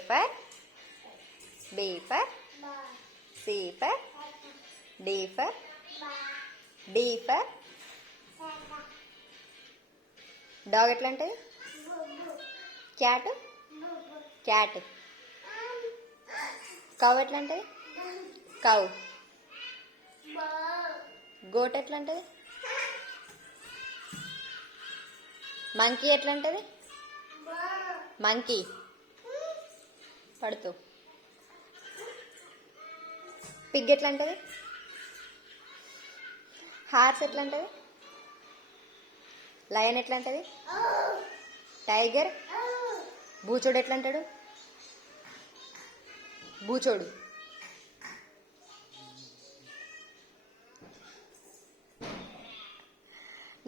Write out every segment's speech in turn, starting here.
for B for C for D for D for dog ఎట్లా అంటే cat cat కవ్ ఎట్లా అంటే కవ్ గోట్ ఎట్లా ఉంటుంది మంకీ ఎట్లా ఉంటుంది మంకీ పడుతూ పిగ్ ఎట్లా ఉంటుంది హార్స్ ఎట్లా ఉంటుంది లయన్ ఎట్లా ఉంటుంది టైగర్ బూచోడు ఎట్లా అంటాడు బూచోడు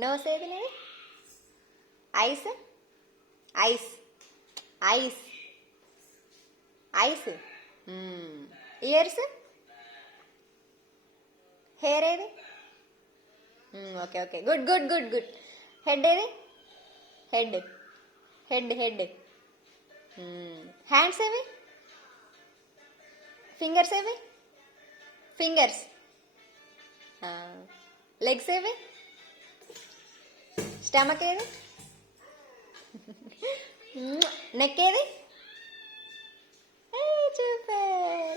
నోస్ ఏది నీది eyes eyes eyes eyes ears hair ఏది okay okay good good good good head ఏది హెడ్ హెడ్ హెడ్ హ్యాండ్స్ ఏవి ఫింగర్స్ ఏవి ఫింగర్స్ లెగ్స్ ఏవి స్టమక్ ఏది నెక్ ఏది సూపర్